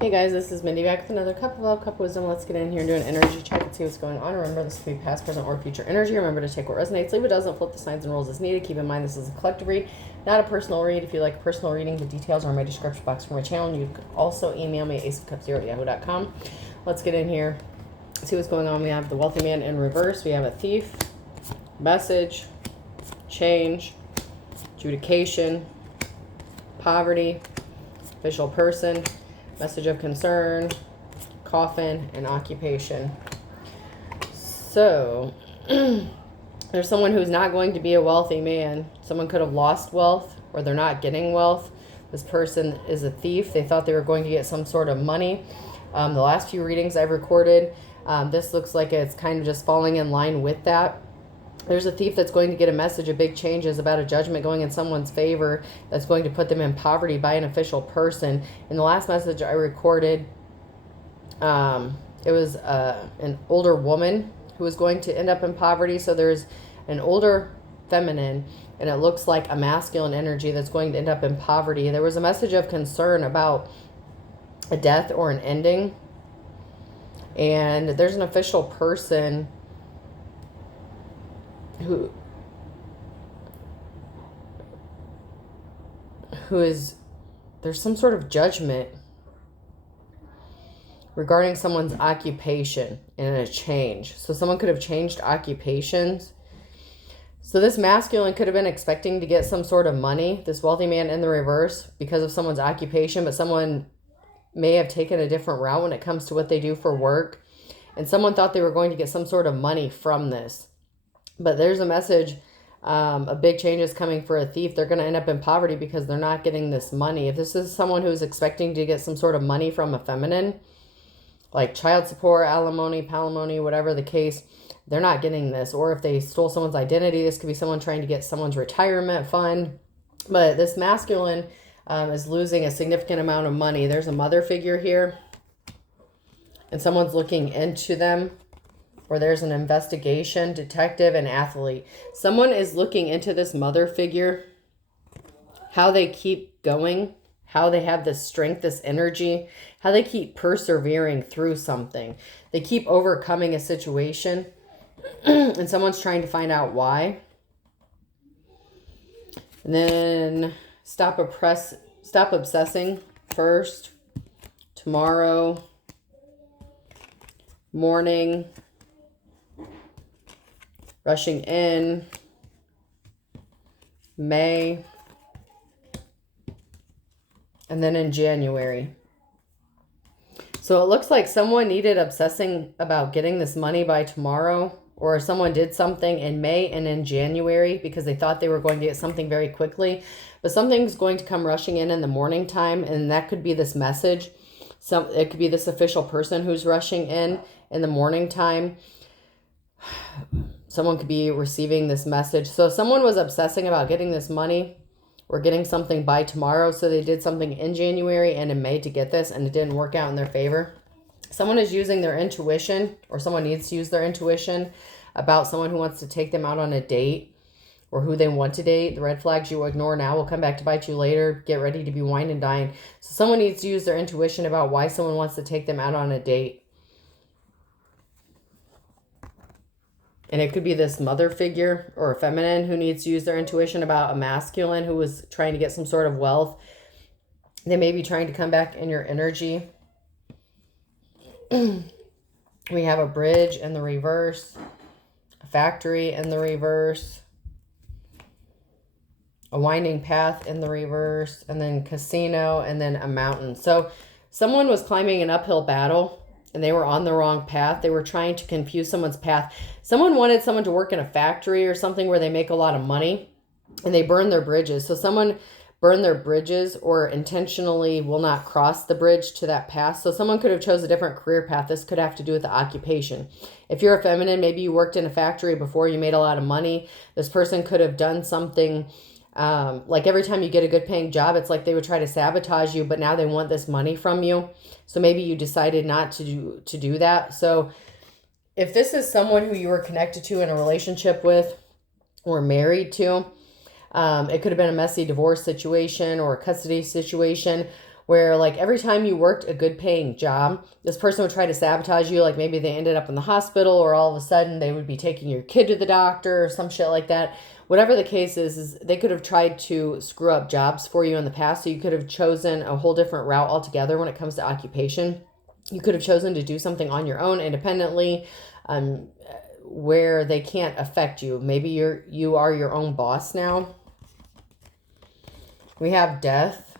Hey guys, this is Mindy back with another cup of love, cup of wisdom. Let's get in here and do an energy check and see what's going on. Remember, this could be past, present, or future energy. Remember to take what resonates, leave what doesn't, flip the signs and rules as needed. Keep in mind this is a collective read, not a personal read. If you like a personal reading, the details are in my description box for my channel. And you can also email me at aceofcups0@yahoo.com. Let's get in here, see what's going on. We have the wealthy man in reverse. We have a thief, message, change, adjudication, poverty, official person, message of concern, coffin, and occupation. So, there's someone who's not going to be a wealthy man. Someone could have lost wealth, or they're not getting wealth. This person is a thief. They thought they were going to get some sort of money. The last few readings I've recorded, this looks like it's kind of just falling in line with that. There's a thief that's going to get a message of big changes about a judgment going in someone's favor that's going to put them in poverty by an official person. In the last message I recorded, it was an older woman who was going to end up in poverty. So there's an older feminine, and it looks like a masculine energy that's going to end up in poverty. There was a message of concern about a death or an ending. And there's an official person who is, there's some sort of judgment regarding someone's occupation and a change. So someone could have changed occupations. So this masculine could have been expecting to get some sort of money, this wealthy man in the reverse, because of someone's occupation, but someone may have taken a different route when it comes to what they do for work. And someone thought they were going to get some sort of money from this. But there's a message, a big change is coming for a thief. They're going to end up in poverty because they're not getting this money. If this is someone who's expecting to get some sort of money from a feminine, like child support, alimony, palimony, whatever the case, they're not getting this. Or if they stole someone's identity, this could be someone trying to get someone's retirement fund. But this masculine is losing a significant amount of money. There's a mother figure here, and someone's looking into them. Or there's an investigation, detective, and athlete. Someone is looking into this mother figure, how they keep going, how they have this strength, this energy, how they keep persevering through something. They keep overcoming a situation, and someone's trying to find out why. And then stop obsessing first, tomorrow, morning, rushing in, May, and then in January. So it looks like someone needed obsessing about getting this money by tomorrow, or someone did something in May and in January because they thought they were going to get something very quickly. But something's going to come rushing in the morning time, and that could be this message. It could be this official person who's rushing in the morning time. Someone could be receiving this message. So someone was obsessing about getting this money or getting something by tomorrow. So they did something in January and in May to get this, and it didn't work out in their favor. Someone is using their intuition, or someone needs to use their intuition about someone who wants to take them out on a date or who they want to date. The red flags you ignore now will come back to bite you later. Get ready to be wine and dine. So someone needs to use their intuition about why someone wants to take them out on a date. And it could be this mother figure or a feminine who needs to use their intuition about a masculine who was trying to get some sort of wealth. They may be trying to come back in your energy. We have a bridge in the reverse, a factory in the reverse, a winding path in the reverse, and then casino, and then a mountain. So someone was climbing an uphill battle, and they were on the wrong path. They were trying to confuse someone's path. Someone wanted someone to work in a factory or something where they make a lot of money, and they burn their bridges. So someone burned their bridges or intentionally will not cross the bridge to that path. So someone could have chose a different career path. This could have to do with the occupation. If you're a feminine, maybe you worked in a factory before, you made a lot of money. This person could have done something like every time you get a good paying job, it's like they would try to sabotage you, but now they want this money from you. So maybe you decided not to do that. So if this is someone who you were connected to in a relationship with or married to, it could have been a messy divorce situation or a custody situation. where like every time you worked a good paying job, this person would try to sabotage you. Like maybe they ended up in the hospital, or all of a sudden they would be taking your kid to the doctor or some shit like that. Whatever the case is they could have tried to screw up jobs for you in the past. So you could have chosen a whole different route altogether when it comes to occupation. You could have chosen to do something on your own independently, where they can't affect you. Maybe you are your own boss now. We have death,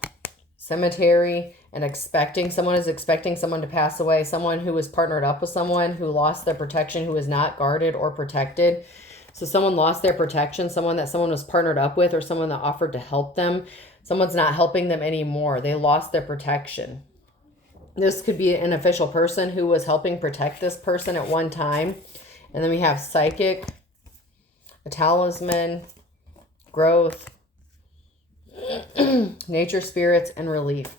cemetery, and expecting. Someone is expecting someone to pass away. Someone who was partnered up with someone who lost their protection, who is not guarded or protected. So someone lost their protection, someone was partnered up with, or someone that offered to help them. Someone's not helping them anymore. They lost their protection. This could be an official person who was helping protect this person at one time. And then we have psychic, a talisman, growth, nature spirits, and relief.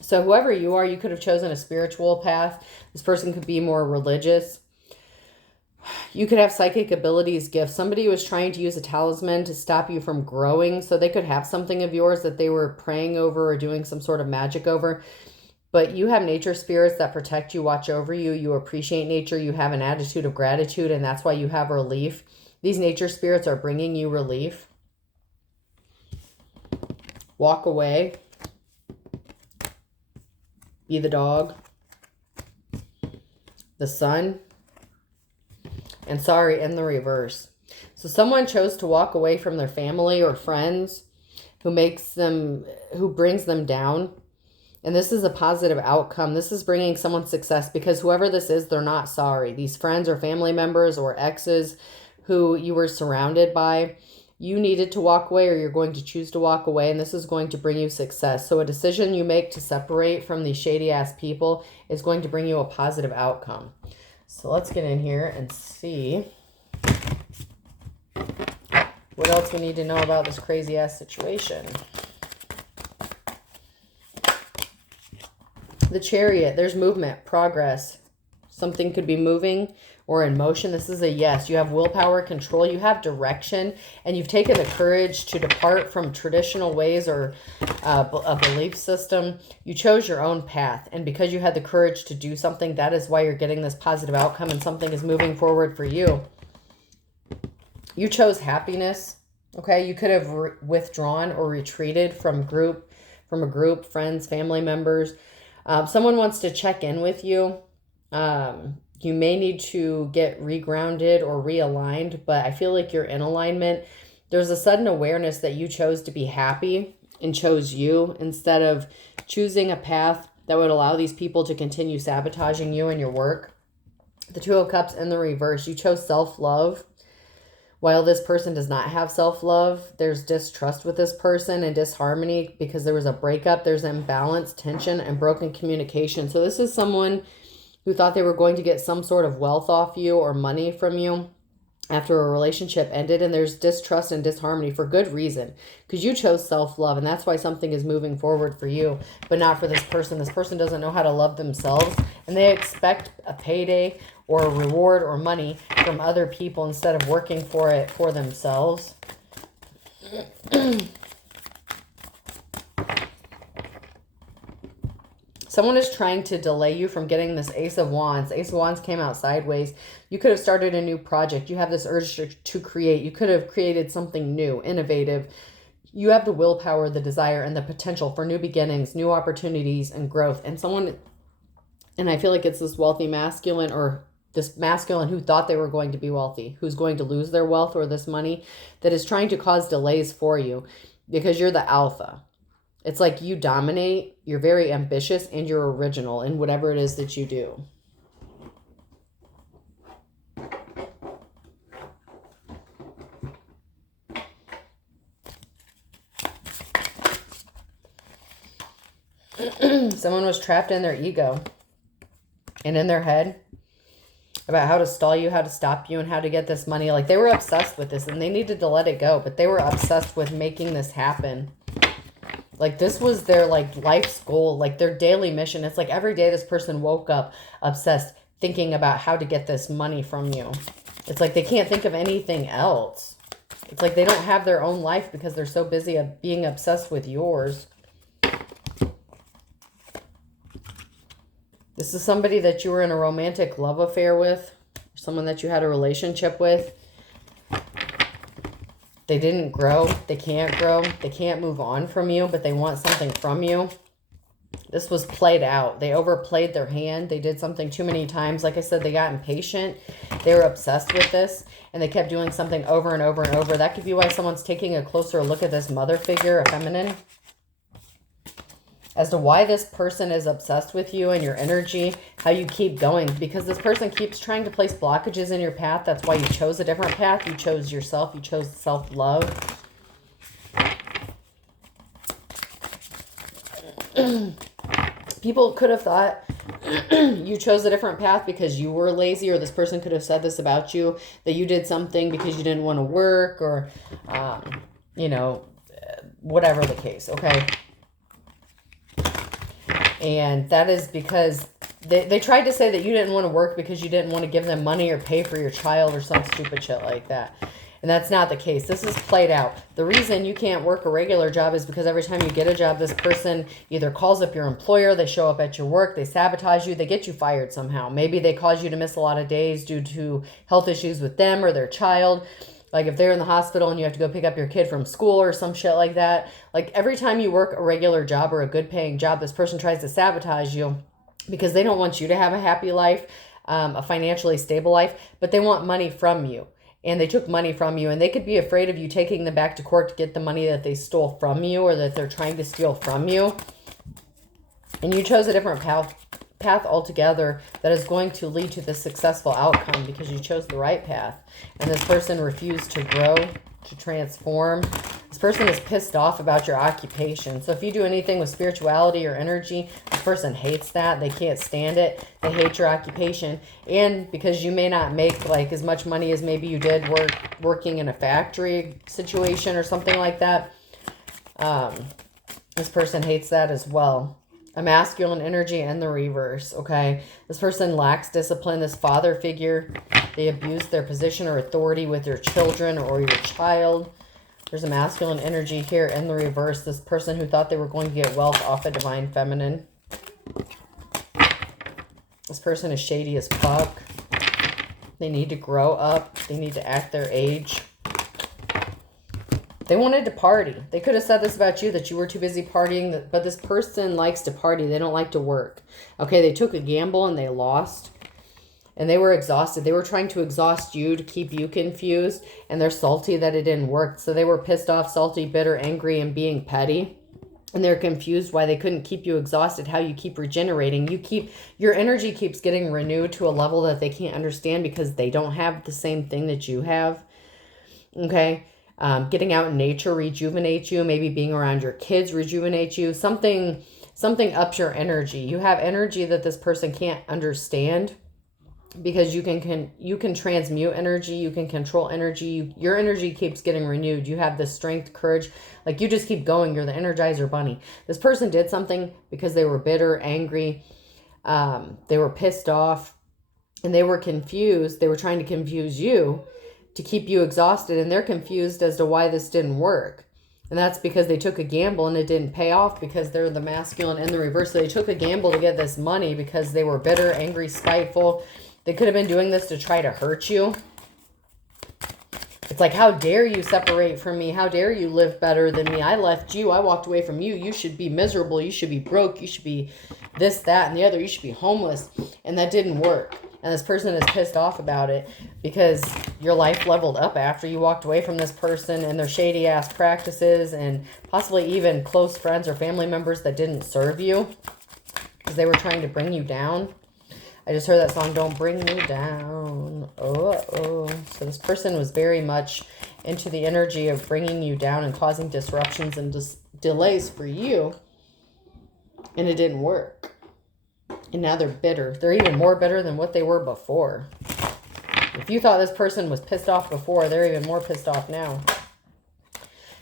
So whoever you are, you could have chosen a spiritual path. This person could be more religious. You could have psychic abilities, gifts. Somebody was trying to use a talisman to stop you from growing. So they could have something of yours that they were praying over or doing some sort of magic over. But you have nature spirits that protect you, watch over you. You appreciate nature. You have an attitude of gratitude, and that's why you have relief. These nature spirits are bringing you relief. Walk away. Be the dog. The sun. And sorry, in the reverse. So someone chose to walk away from their family or friends who brings them down. And this is a positive outcome. This is bringing someone success, because whoever this is, they're not sorry. These friends or family members or exes who you were surrounded by, you needed to walk away, or you're going to choose to walk away, and this is going to bring you success. So a decision you make to separate from these shady ass people is going to bring you a positive outcome. So let's get in here and see what else we need to know about this crazy ass situation. The Chariot, there's movement, progress. Something could be moving or in motion. This is a yes. You have willpower, control, you have direction, and you've taken the courage to depart from traditional ways or a belief system. You chose your own path, and because you had the courage to do something, that is why you're getting this positive outcome, and something is moving forward for you. You chose happiness, okay? You could have withdrawn or retreated from a group, friends, family members. Someone wants to check in with you. You may need to get regrounded or realigned, but I feel like you're in alignment. There's a sudden awareness that you chose to be happy and chose you instead of choosing a path that would allow these people to continue sabotaging you and your work. The Two of Cups in the reverse. You chose self-love. While this person does not have self-love, there's distrust with this person and disharmony because there was a breakup. There's imbalance, tension, and broken communication. So this is someone who thought they were going to get some sort of wealth off you or money from you after a relationship ended, and there's distrust and disharmony for good reason, because you chose self-love, and that's why something is moving forward for you, but not for this person. This person doesn't know how to love themselves, and they expect a payday or a reward or money from other people instead of working for it for themselves. Someone is trying to delay you from getting this Ace of Wands. Ace of Wands came out sideways. You could have started a new project. You have this urge to create. You could have created something new, innovative. You have the willpower, the desire, and the potential for new beginnings, new opportunities, and growth. And I feel like it's this wealthy masculine, or this masculine who thought they were going to be wealthy, who's going to lose their wealth or this money, that is trying to cause delays for you because you're the alpha. It's like you dominate, you're very ambitious, and you're original in whatever it is that you do. Someone was trapped in their ego and in their head about how to stall you, how to stop you, and how to get this money. Like, they were obsessed with this and they needed to let it go, but they were obsessed with making this happen. Like, this was their, like, life's goal, like, their daily mission. It's like every day this person woke up obsessed, thinking about how to get this money from you. It's like they can't think of anything else. It's like they don't have their own life because they're so busy being obsessed with yours. This is somebody that you were in a romantic love affair with, someone that you had a relationship with. They didn't grow. They can't move on from you, but they want something from you. This was played out. They overplayed their hand. They did something too many times. Like I said, they got impatient. They were obsessed with this, and they kept doing something over and over and over. That could be why someone's taking a closer look at this mother figure, a feminine, as to why this person is obsessed with you and your energy, how you keep going. Because this person keeps trying to place blockages in your path. That's why you chose a different path. You chose yourself. You chose self-love. People could have thought you chose a different path because you were lazy, or this person could have said this about you, that you did something because you didn't want to work, or, you know, whatever the case, okay? And that is because they tried to say that you didn't want to work because you didn't want to give them money or pay for your child or some stupid shit like that. And that's not the case. This is played out. The reason you can't work a regular job is because every time you get a job, this person either calls up your employer, they show up at your work, they sabotage you, they get you fired somehow. Maybe they cause you to miss a lot of days due to health issues with them or their child. Like if they're in the hospital and you have to go pick up your kid from school or some shit like that. Like every time you work a regular job or a good paying job, this person tries to sabotage you because they don't want you to have a happy life, a financially stable life, but they want money from you. And they took money from you, and they could be afraid of you taking them back to court to get the money that they stole from you or that they're trying to steal from you. And you chose a different path altogether that is going to lead to the successful outcome because you chose the right path. And this person refused to grow, to transform. This person is pissed off about your occupation. So if you do anything with spirituality or energy, this person hates that. They can't stand it. They hate your occupation. And because you may not make like as much money as maybe you did working in a factory situation or something like that, this person hates that as well. A masculine energy and the reverse, okay? This person lacks discipline. This father figure, they abuse their position or authority with your children or your child. There's a masculine energy here in the reverse. This person who thought they were going to get wealth off a divine feminine. This person is shady as fuck. They need to grow up. They need to act their age. They wanted to party. They could have said this about you, that you were too busy partying, but this person likes to party. They don't like to work. Okay, they took a gamble and they lost. And they were exhausted. They were trying to exhaust you to keep you confused. And they're salty that it didn't work. So they were pissed off, salty, bitter, angry, and being petty. And they're confused why they couldn't keep you exhausted, how you keep regenerating. Your energy keeps getting renewed to a level that they can't understand because they don't have the same thing that you have. Okay? Getting out in nature rejuvenates you. Maybe being around your kids rejuvenates you. Something ups your energy. You have energy that this person can't understand. Because you can transmute energy, you can control energy. Your energy keeps getting renewed. You have the strength, courage. Like you just keep going. You're the Energizer Bunny. This person did something because they were bitter, angry. They were pissed off, and they were confused. They were trying to confuse you to keep you exhausted, and they're confused as to why this didn't work. And that's because they took a gamble and it didn't pay off because they're the masculine and the reverse. So they took a gamble to get this money because they were bitter, angry, spiteful. They could have been doing this to try to hurt you. It's like, how dare you separate from me? How dare you live better than me? I left you. I walked away from you. You should be miserable. You should be broke. You should be this, that, and the other. You should be homeless. And that didn't work. And this person is pissed off about it because your life leveled up after you walked away from this person and their shady ass practices and possibly even close friends or family members that didn't serve you because they were trying to bring you down. I just heard that song, Don't Bring Me Down. Oh. So this person was very much into the energy of bringing you down and causing disruptions and delays for you. And it didn't work. And now they're bitter. They're even more bitter than what they were before. If you thought this person was pissed off before, they're even more pissed off now.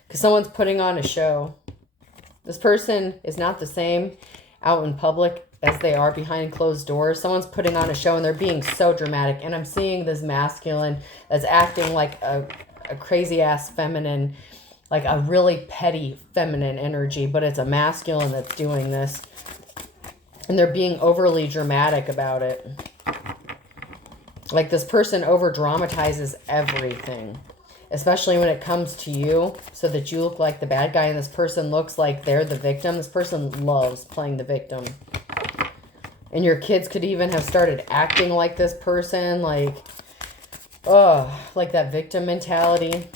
Because someone's putting on a show. This person is not the same out in public as they are behind closed doors. Someone's putting on a show and they're being so dramatic. And I'm seeing this masculine that's acting like a crazy ass feminine, like a really petty feminine energy, but it's a masculine that's doing this. And they're being overly dramatic about it. Like this person over dramatizes everything, especially when it comes to you, so that you look like the bad guy and this person looks like they're the victim. This person loves playing the victim. And your kids could even have started acting like this person, like, oh, like that victim mentality.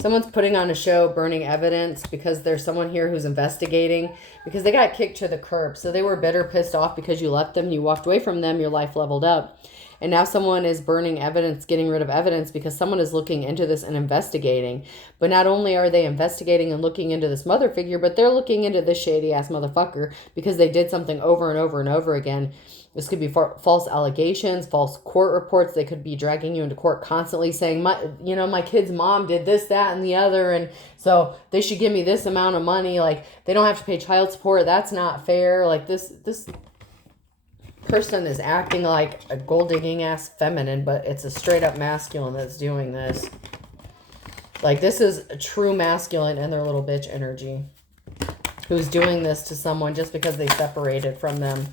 Someone's putting on a show, burning evidence, because there's someone here who's investigating, because they got kicked to the curb. So they were bitter, pissed off because you left them, you walked away from them, your life leveled up. And now someone is burning evidence, getting rid of evidence, because someone is looking into this and investigating. But not only are they investigating and looking into this mother figure, but they're looking into this shady-ass motherfucker because they did something over and over and over again. This could be false allegations, false court reports. They could be dragging you into court constantly saying, my kid's mom did this, that, and the other, and so they should give me this amount of money. Like, they don't have to pay child support. That's not fair. Like, this person is acting like a gold-digging ass feminine, but it's a straight-up masculine that's doing this. Like, this is a true masculine in their little bitch energy who's doing this to someone just because they separated from them.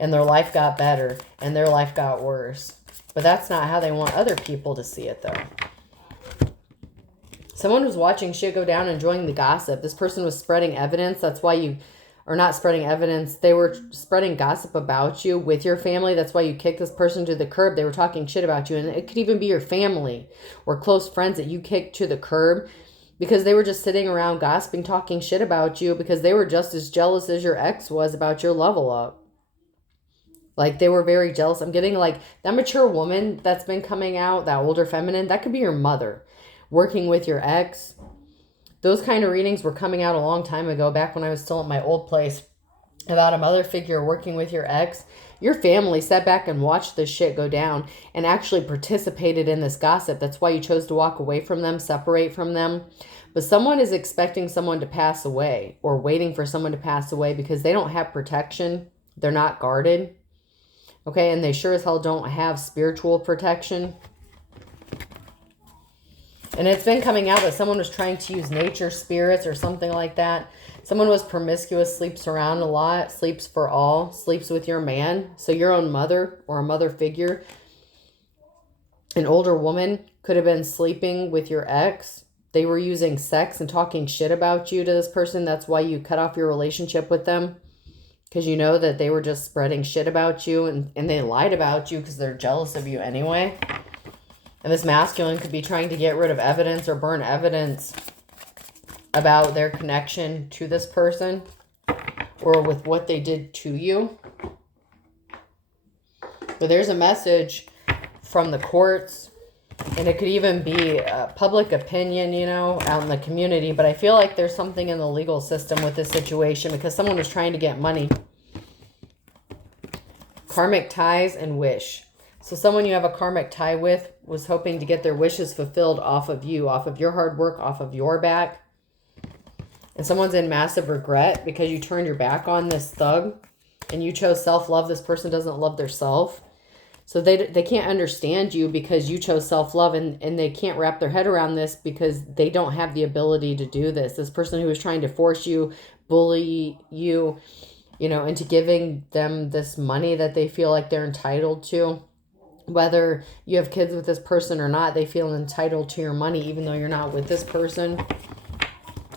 And their life got better, and their life got worse. But that's not how they want other people to see it, though. Someone was watching shit go down, enjoying the gossip. This person was spreading evidence. That's why you are not spreading evidence. They were spreading gossip about you with your family. That's why you kicked this person to the curb. They were talking shit about you. And it could even be your family or close friends that you kicked to the curb because they were just sitting around gossiping, talking shit about you because they were just as jealous as your ex was about your level up. Like, they were very jealous. I'm getting, like, that mature woman that's been coming out, that older feminine, that could be your mother working with your ex. Those kind of readings were coming out a long time ago, back when I was still at my old place, about a mother figure working with your ex. Your family sat back and watched this shit go down and actually participated in this gossip. That's why you chose to walk away from them, separate from them. But someone is expecting someone to pass away or waiting for someone to pass away because they don't have protection. They're not guarded. Okay, and they sure as hell don't have spiritual protection. And it's been coming out that someone was trying to use nature spirits or something like that. Someone was promiscuous, sleeps around a lot, sleeps for all, sleeps with your man. So your own mother or a mother figure, an older woman, could have been sleeping with your ex. They were using sex and talking shit about you to this person. That's why you cut off your relationship with them. Because you know that they were just spreading shit about you and they lied about you because they're jealous of you anyway. And this masculine could be trying to get rid of evidence or burn evidence about their connection to this person or with what they did to you. But there's a message from the courts, and it could even be public opinion, out in the community. But I feel like there's something in the legal system with this situation because someone was trying to get money. Karmic ties and wish. So someone you have a karmic tie with was hoping to get their wishes fulfilled off of you, off of your hard work, off of your back. And someone's in massive regret because you turned your back on this thug and you chose self-love. This person doesn't love their self. So they can't understand you because you chose self-love and they can't wrap their head around this because they don't have the ability to do this. This person who is trying to force you, bully you, into giving them this money that they feel like they're entitled to. Whether you have kids with this person or not, they feel entitled to your money even though you're not with this person.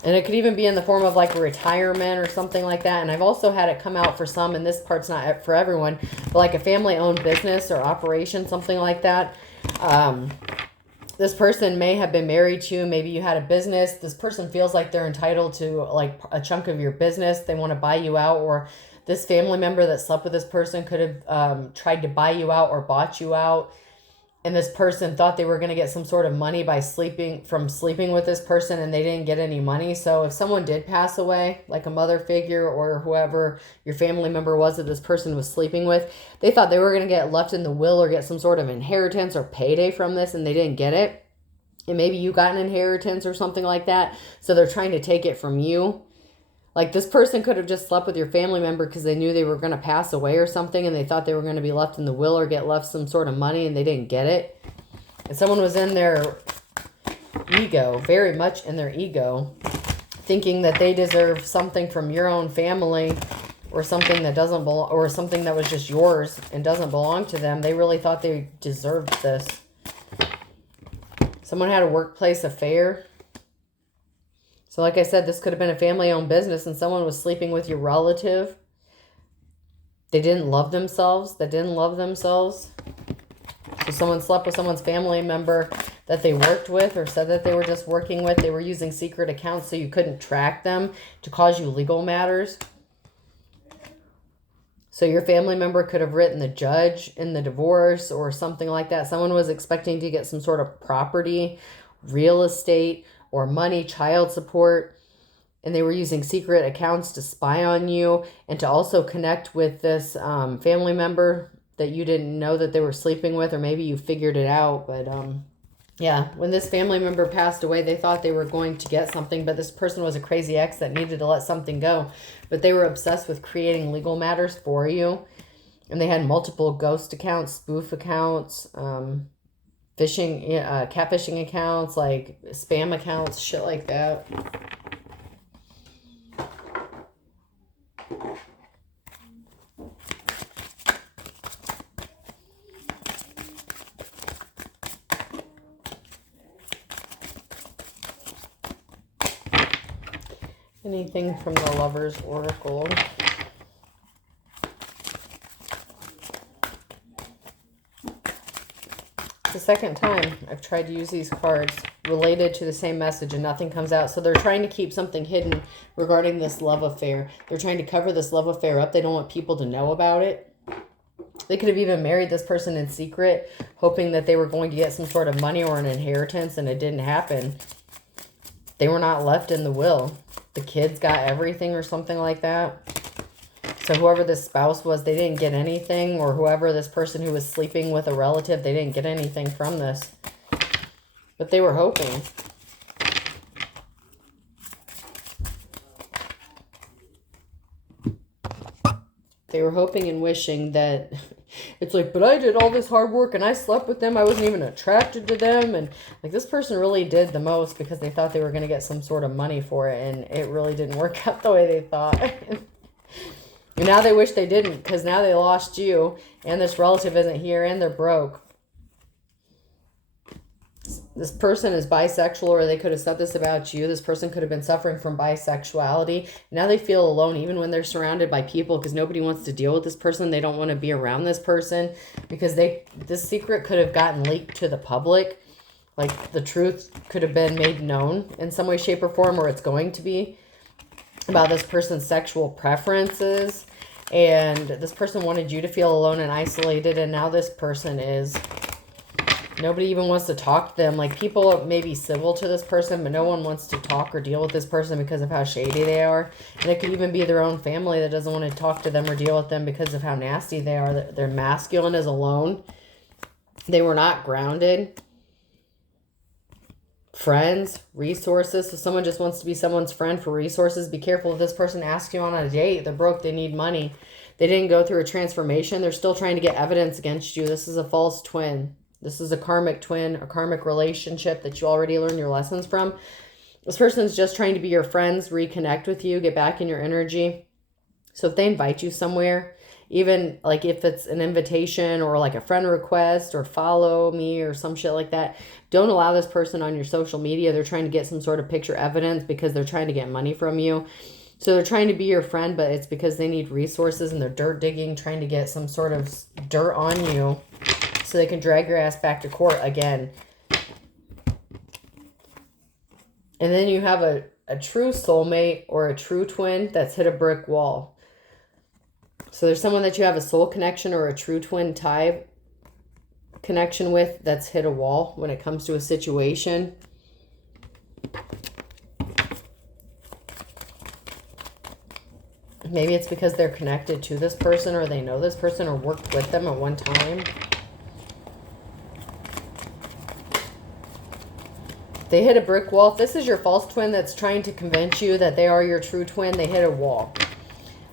And it could even be in the form of like a retirement or something like that. And I've also had it come out for some, and this part's not for everyone, but like a family-owned business or operation, something like that. This person may have been married to you. Maybe you had a business. This person feels like they're entitled to like a chunk of your business. They want to buy you out, or this family member that slept with this person could have tried to buy you out or bought you out. And this person thought they were going to get some sort of money by sleeping with this person, and they didn't get any money. So if someone did pass away, like a mother figure or whoever your family member was that this person was sleeping with, they thought they were going to get left in the will or get some sort of inheritance or payday from this, and they didn't get it. And maybe you got an inheritance or something like that. So they're trying to take it from you. Like this person could have just slept with your family member because they knew they were going to pass away or something, and they thought they were going to be left in the will or get left some sort of money, and they didn't get it. And someone was in their ego, very much in their ego, thinking that they deserve something from your own family or something that doesn't belong, or something that was just yours and doesn't belong to them. They really thought they deserved this. Someone had a workplace affair. So like I said, this could have been a family-owned business and someone was sleeping with your relative. They didn't love themselves. That didn't love themselves. So someone slept with someone's family member that they worked with or said that they were just working with. They were using secret accounts so you couldn't track them to cause you legal matters. So your family member could have written the judge in the divorce or something like that. Someone was expecting to get some sort of property, real estate, or money, child support, and they were using secret accounts to spy on you and to also connect with this family member that you didn't know that they were sleeping with, or maybe you figured it out. But yeah, when this family member passed away, they thought they were going to get something, but this person was a crazy ex that needed to let something go. But they were obsessed with creating legal matters for you, and they had multiple ghost accounts, spoof accounts, phishing, catfishing accounts, like spam accounts, shit like that. Anything from the Lover's Oracle? The second time I've tried to use these cards related to the same message and nothing comes out. So they're trying to keep something hidden regarding this love affair. They're trying to cover this love affair up. They don't want people to know about it. They could have even married this person in secret, hoping that they were going to get some sort of money or an inheritance, and it didn't happen. They were not left in the will. The kids got everything or something like that. So whoever this spouse was, they didn't get anything, or whoever this person who was sleeping with a relative, they didn't get anything from this. But they were hoping. They were hoping and wishing that, it's like, but I did all this hard work and I slept with them. I wasn't even attracted to them. And like, this person really did the most because they thought they were going to get some sort of money for it. And it really didn't work out the way they thought. And now they wish they didn't, because now they lost you and this relative isn't here and they're broke. This person is bisexual, or they could have said this about you. This person could have been suffering from bisexuality. Now they feel alone even when they're surrounded by people, because nobody wants to deal with this person. They don't want to be around this person because this secret could have gotten leaked to the public. Like, the truth could have been made known in some way, shape, or form, or it's going to be, about this person's sexual preferences. And this person wanted you to feel alone and isolated, and now this person is... Nobody even wants to talk to them. Like, people may be civil to this person, but no one wants to talk or deal with this person because of how shady they are. And it could even be their own family that doesn't want to talk to them or deal with them because of how nasty they are. Their masculine is alone. They were not grounded. Friends, resources. So someone just wants to be someone's friend for resources. Be careful if this person asks you on a date. They're broke. They need money. They didn't go through a transformation. They're still trying to get evidence against you. This is a false twin. This is a karmic twin, a karmic relationship that you already learned your lessons from. This person's just trying to be your friends, reconnect with you, get back in your energy. So if they invite you somewhere, even like if it's an invitation or like a friend request or follow me or some shit like that, don't allow this person on your social media. They're trying to get some sort of picture evidence because they're trying to get money from you. So they're trying to be your friend, but it's because they need resources and they're dirt digging, trying to get some sort of dirt on you, so they can drag your ass back to court again. And then you have a true soulmate or a true twin that's hit a brick wall. So there's someone that you have a soul connection or a true twin type connection with that's hit a wall when it comes to a situation. Maybe it's because they're connected to this person, or they know this person, or worked with them at one time. They hit a brick wall. If this is your false twin that's trying to convince you that they are your true twin, they hit a wall.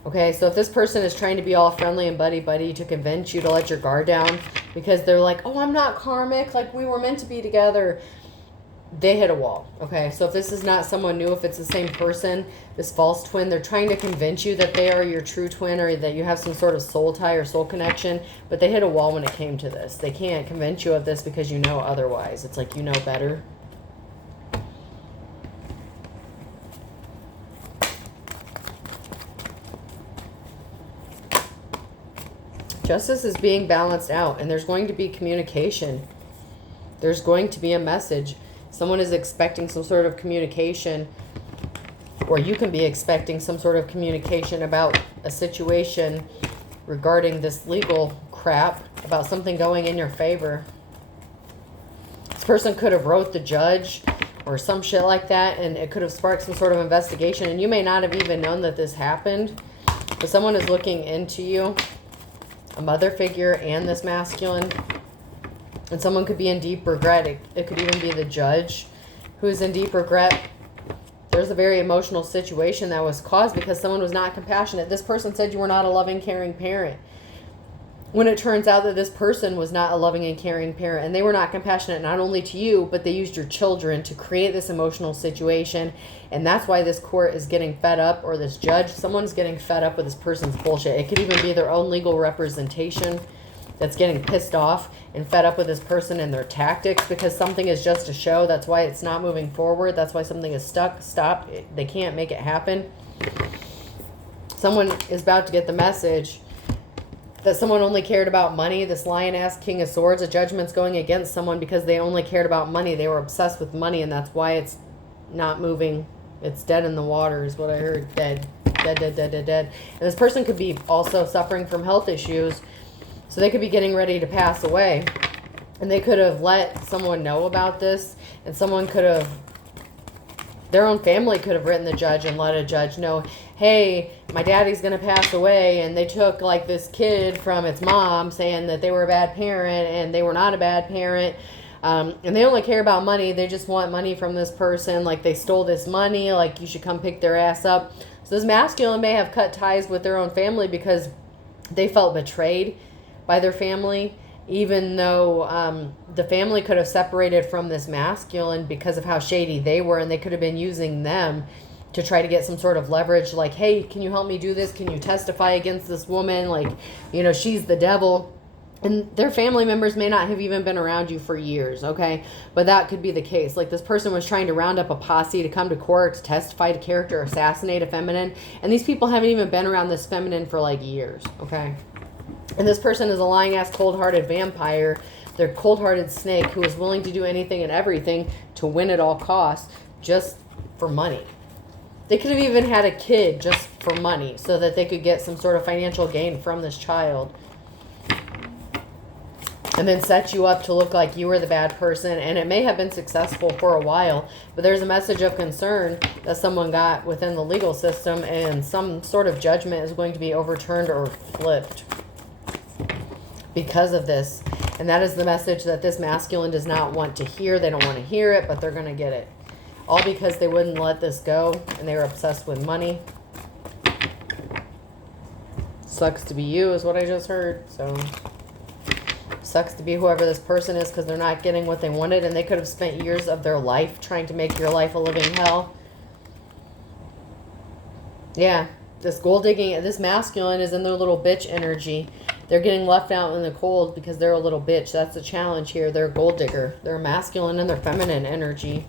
Okay, so if this person is trying to be all friendly and buddy-buddy to convince you to let your guard down because they're like, oh, I'm not karmic, like we were meant to be together. they hit a wall. Okay, so if this is not someone new, if it's the same person, this false twin, they're trying to convince you that they are your true twin or that you have some sort of soul tie or soul connection, but they hit a wall when it came to this. They can't convince you of this because you know otherwise. It's like you know better. Justice is being balanced out, and there's going to be communication. There's going to be a message. Someone is expecting some sort of communication, or you can be expecting some sort of communication about a situation regarding this legal crap, about something going in your favor. This person could have wrote the judge or some shit like that, and it could have sparked some sort of investigation, and you may not have even known that this happened, but someone is looking into you. A mother figure and this masculine. And someone could be in deep regret. It could even be the judge who's in deep regret. There's a very emotional situation that was caused because someone was not compassionate. This person said you were not a loving, caring parent. When it turns out that this person was not a loving and caring parent, and they were not compassionate not only to you, but they used your children to create this emotional situation. And that's why this court is getting fed up, or this judge, someone's getting fed up with this person's bullshit. It could even be their own legal representation that's getting pissed off and fed up with this person and their tactics, because something is just a show. That's why it's not moving forward. That's why something is stuck, stopped. They can't make it happen. Someone is about to get the message that someone only cared about money. This lion-ass King of Swords, a judgment's going against someone because they only cared about money. They were obsessed with money, and that's why it's not moving. It's dead in the water is what I heard. Dead. Dead, dead, dead, dead, dead. And this person could be also suffering from health issues. So they could be getting ready to pass away. And they could have let someone know about this. And someone could have, their own family could have written the judge and let a judge know, hey, my daddy's going to pass away, and they took like this kid from its mom saying that they were a bad parent, and they were not a bad parent. And they only care about money. They just want money from this person. Like they stole this money. Like you should come pick their ass up. So this masculine may have cut ties with their own family because they felt betrayed by their family, even though the family could have separated from this masculine because of how shady they were, and they could have been using them to try to get some sort of leverage, like, hey, can you help me do this? Can you testify against this woman? Like, you know, she's the devil. And their family members may not have even been around you for years, okay? But that could be the case. Like, this person was trying to round up a posse to come to court to testify to character, assassinate a feminine. And these people haven't even been around this feminine for, like, years, okay? And this person is a lying-ass, cold-hearted vampire. They're a cold-hearted snake who is willing to do anything and everything to win at all costs just for money. They could have even had a kid just for money so that they could get some sort of financial gain from this child. And then set you up to look like you were the bad person. And it may have been successful for a while, but there's a message of concern that someone got within the legal system, and some sort of judgment is going to be overturned or flipped because of this. And that is the message that this masculine does not want to hear. They don't want to hear it, but they're going to get it. All because they wouldn't let this go, and they were obsessed with money. Sucks to be you is what I just heard. So, sucks to be whoever this person is, because they're not getting what they wanted, and they could have spent years of their life trying to make your life a living hell. Yeah, this gold digging, this masculine is in their little bitch energy. They're getting left out in the cold because they're a little bitch. That's the challenge here. They're a gold digger. They're masculine and they're feminine energy.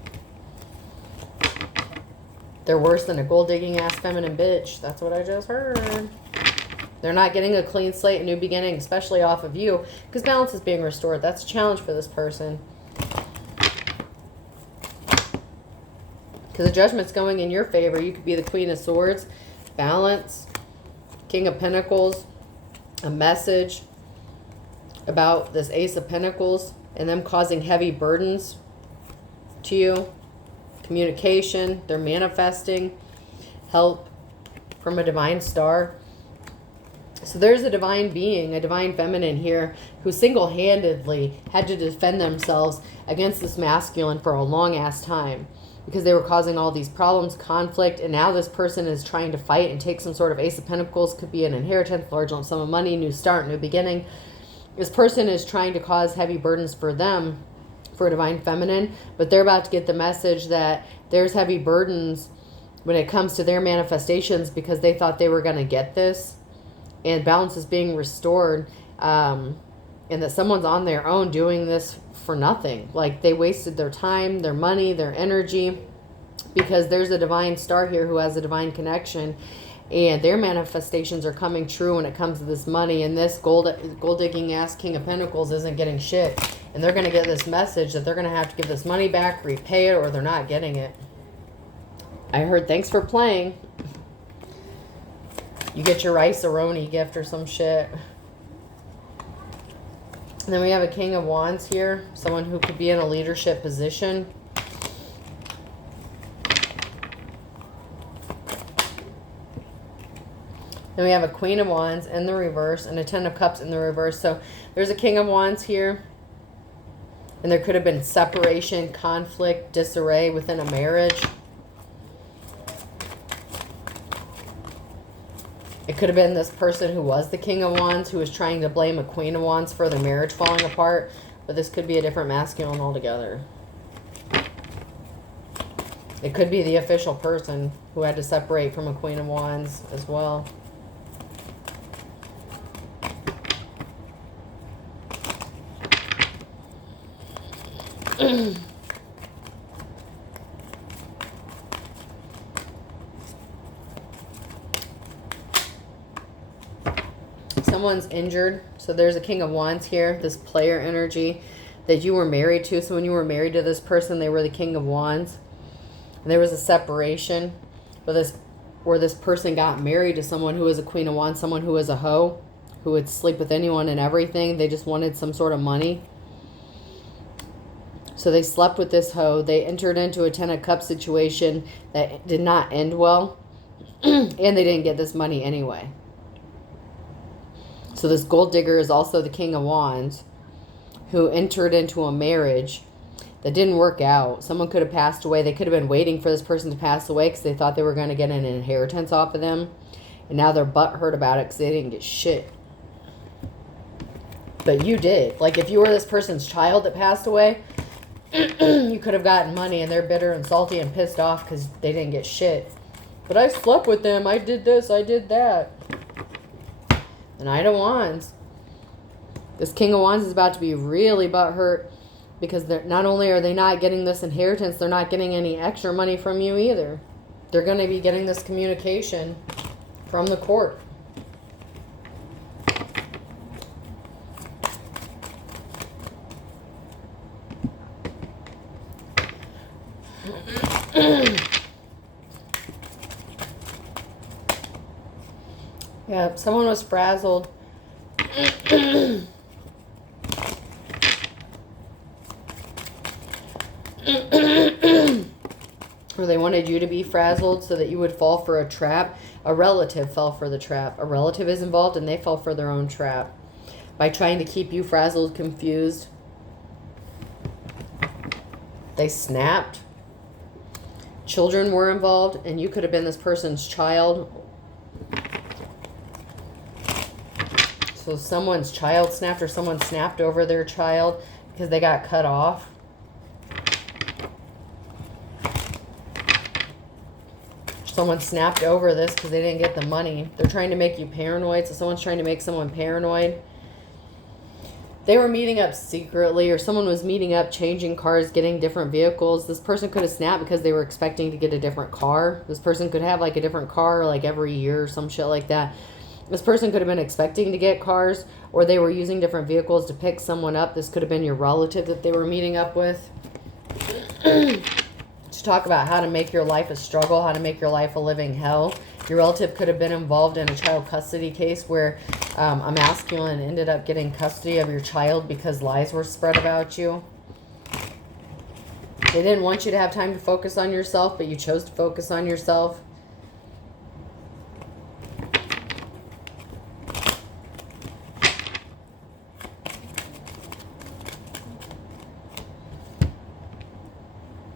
They're worse than a gold-digging ass feminine bitch. That's what I just heard. They're not getting a clean slate, a new beginning, especially off of you, because balance is being restored. That's a challenge for this person. Because the judgment's going in your favor. You could be the Queen of Swords, balance, King of Pentacles, a message about this Ace of Pentacles and them causing heavy burdens to you. Communication, they're manifesting help from a divine star. So there's a divine being, a divine feminine here, who single-handedly had to defend themselves against this masculine for a long-ass time because they were causing all these problems, conflict, and now this person is trying to fight and take some sort of Ace of Pentacles. Could be an inheritance, large lump sum of money, new start, new beginning. This person is trying to cause heavy burdens for them for a divine feminine, but they're about to get the message that there's heavy burdens when it comes to their manifestations because they thought they were going to get this, and balance is being restored, and that someone's on their own doing this for nothing. Like, they wasted their time, their money, their energy, because there's a divine star here who has a divine connection, and their manifestations are coming true when it comes to this money. And this gold digging ass King of Pentacles isn't getting shit, and they're going to get this message that they're going to have to give this money back, repay it, or they're not getting it. I heard thanks for playing. You get your rice-a-roni gift or some shit. And then we have a King of Wands here, someone who could be in a leadership position. Then we have a Queen of Wands in the reverse and a Ten of Cups in the reverse. So there's a King of Wands here. And there could have been separation, conflict, disarray within a marriage. It could have been this person who was the King of Wands who was trying to blame a Queen of Wands for their marriage falling apart. But this could be a different masculine altogether. It could be the official person who had to separate from a Queen of Wands as well. Someone's injured. So there's a King of Wands here, this player energy that you were married to. So when you were married to this person, they were the King of Wands. And there was a separation where this person got married to someone who was a Queen of Wands, someone who was a hoe, who would sleep with anyone and everything. They just wanted some sort of money. So they slept with this hoe. They entered into a Ten of Cups situation that did not end well. And they didn't get this money anyway. So this gold digger is also the King of Wands who entered into a marriage that didn't work out. Someone could have passed away. They could have been waiting for this person to pass away because they thought they were going to get an inheritance off of them. And now they're butthurt about it because they didn't get shit. But you did. Like, if you were this person's child that passed away, you could have gotten money, and they're bitter and salty and pissed off because they didn't get shit. But I slept with them. I did this. I did that. The Knight of Wands. This King of Wands is about to be really butthurt because they're, not only are they not getting this inheritance, they're not getting any extra money from you either. They're going to be getting this communication from the court. Yeah, someone was frazzled. Or they wanted you to be frazzled so that you would fall for a trap. A relative fell for the trap. A relative is involved and they fell for their own trap by trying to keep you frazzled, confused. They snapped. Children were involved, and you could have been this person's child. So someone's child snapped, or someone snapped over their child because they got cut off. Someone snapped over this because they didn't get the money. They're trying to make you paranoid, so someone's trying to make someone paranoid. They were meeting up secretly, or someone was meeting up, changing cars, getting different vehicles. This person could have snapped because they were expecting to get a different car. This person could have like a different car like every year or some shit like that. This person could have been expecting to get cars, or they were using different vehicles to pick someone up. This could have been your relative that they were meeting up with. To talk about how to make your life a struggle, how to make your life a living hell. Your relative could have been involved in a child custody case where a masculine ended up getting custody of your child because lies were spread about you. They didn't want you to have time to focus on yourself, but you chose to focus on yourself.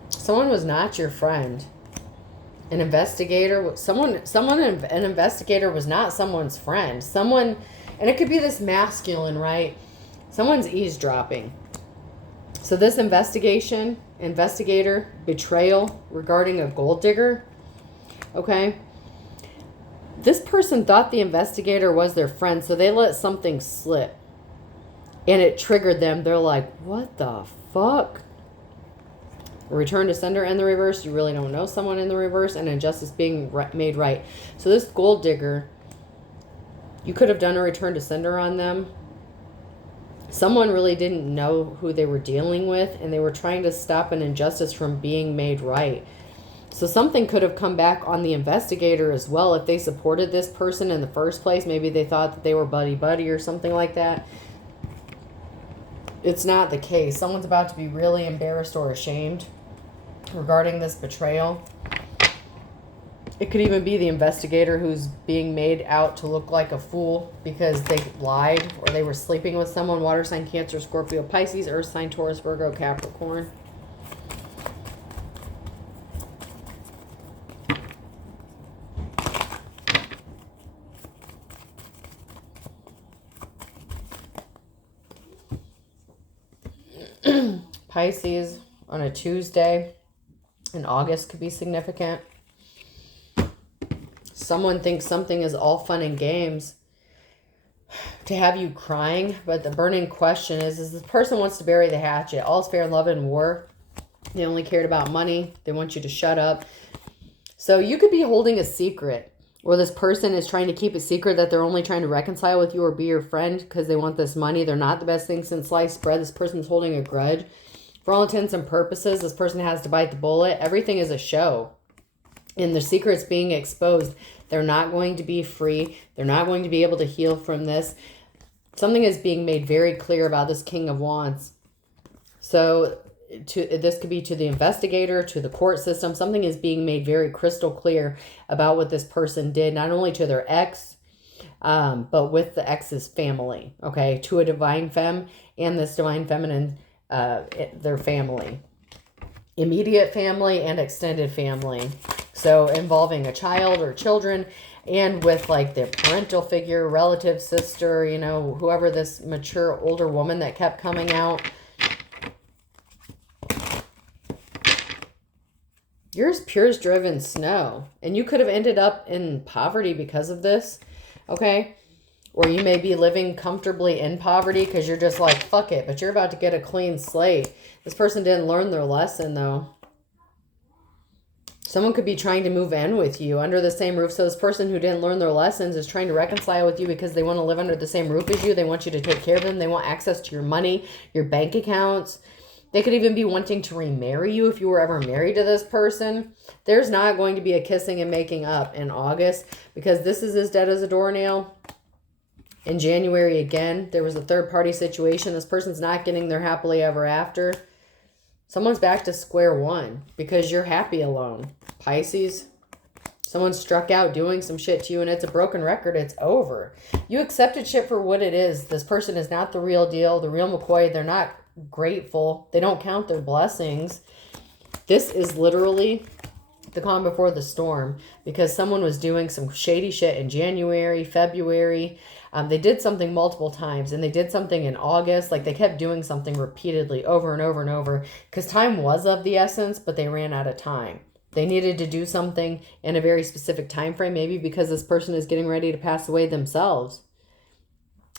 Someone was not your friend. An investigator, an investigator was not someone's friend. Someone, and it could be this masculine, right? Someone's eavesdropping. So this investigator, betrayal regarding a gold digger, okay? This person thought the investigator was their friend, so they let something slip. And it triggered them. They're like, what the fuck? Return to sender in the reverse. You really don't know someone in the reverse. And injustice being made right. So this gold digger, you could have done a return to sender on them. Someone really didn't know who they were dealing with, and they were trying to stop an injustice from being made right. So something could have come back on the investigator as well if they supported this person in the first place. Maybe they thought that they were buddy-buddy or something like that. It's not the case. Someone's about to be really embarrassed or ashamed regarding this betrayal. It could even be the investigator who's being made out to look like a fool because they lied or they were sleeping with someone. Water sign, Cancer, Scorpio, Pisces, Earth sign, Taurus, Virgo, Capricorn. Pisces on a Tuesday in August could be significant. Someone thinks something is all fun and games to have you crying, but the burning question is this person wants to bury the hatchet. All's fair in love and war. They only cared about money. They want you to shut up. So you could be holding a secret, or this person is trying to keep a secret that they're only trying to reconcile with you or be your friend because they want this money. They're not the best thing since sliced bread. This person's holding a grudge. For all intents and purposes, this person has to bite the bullet. Everything is a show. And the secret's being exposed. They're not going to be free. They're not going to be able to heal from this. Something is being made very clear about this King of Wands. So this could be to the investigator, to the court system. Something is being made very crystal clear about what this person did, not only to their ex, but with the ex's family, okay? To a divine femme and this divine feminine, their family. Immediate family and extended family. So involving a child or children, and with like their parental figure, relative, sister, you know, whoever, this mature older woman that kept coming out. You're as pure as driven snow. And you could have ended up in poverty because of this, okay? Or you may be living comfortably in poverty because you're just like, fuck it. But you're about to get a clean slate. This person didn't learn their lesson, though. Someone could be trying to move in with you under the same roof. So this person who didn't learn their lessons is trying to reconcile with you because they want to live under the same roof as you. They want you to take care of them. They want access to your money, your bank accounts. They could even be wanting to remarry you if you were ever married to this person. There's not going to be a kissing and making up in August because this is as dead as a doornail. In January, again, there was a third-party situation. This person's not getting their happily ever after. Someone's back to square one because you're happy alone. Pisces, someone struck out doing some shit to you and it's a broken record. It's over. You accepted shit for what it is. This person is not the real deal, the real McCoy. They're not grateful. They don't count their blessings. This is literally the calm before the storm because someone was doing some shady shit in January, February. They did something multiple times and they did something in August. Like they kept doing something repeatedly over and over and over because time was of the essence, but they ran out of time. They needed to do something in a very specific time frame, maybe because this person is getting ready to pass away themselves.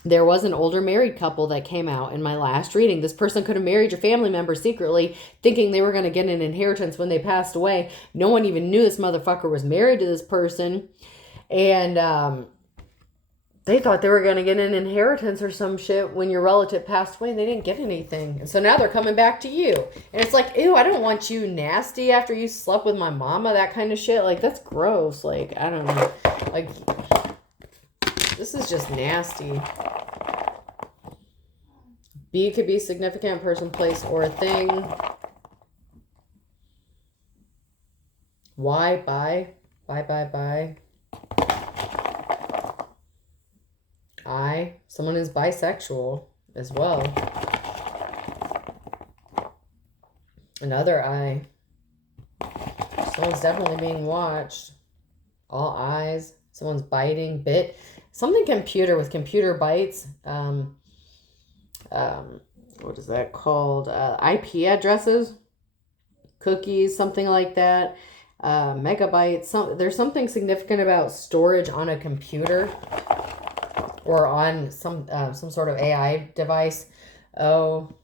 There was an older married couple that came out in my last reading. This person could have married your family member secretly, thinking they were going to get an inheritance when they passed away. No one even knew this motherfucker was married to this person. And they thought they were going to get an inheritance or some shit when your relative passed away. They didn't get anything. And so now they're coming back to you. And it's like, ew, I don't want you nasty after you slept with my mama, that kind of shit. Like, that's gross. Like, I don't know. Like, this is just nasty. B could be significant, person, place, or a thing. Y, bye. Bye. I, someone is bisexual as well. Another I. Someone's definitely being watched. All eyes. Someone's biting, bit. Something computer with computer bites. what is that called? IP addresses, cookies, something like that. Megabytes. There's something significant about storage on a computer or on some sort of AI device. Oh,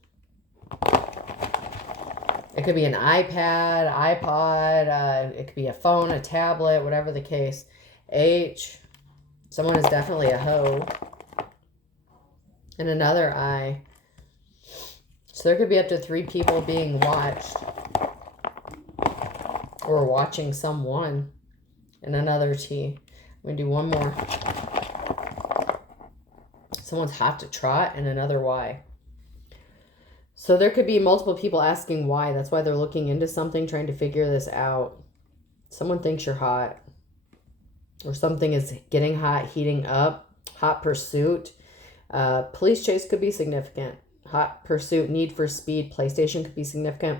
it could be an iPad, iPod. It could be a phone, a tablet, whatever the case. H. Someone is definitely a hoe. And another I. So there could be up to 3 people being watched. Or watching someone. And another T. I'm going to do one more. Someone's hot to trot and another Y. So there could be multiple people asking why. That's why they're looking into something, trying to figure this out. Someone thinks you're hot. Or something is getting hot, heating up. Hot pursuit. Police chase could be significant. Hot pursuit, need for speed. PlayStation could be significant.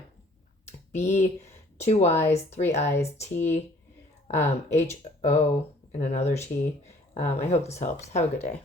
B, 2 Y's, 3 I's, T, H, O, and another T. I hope this helps. Have a good day.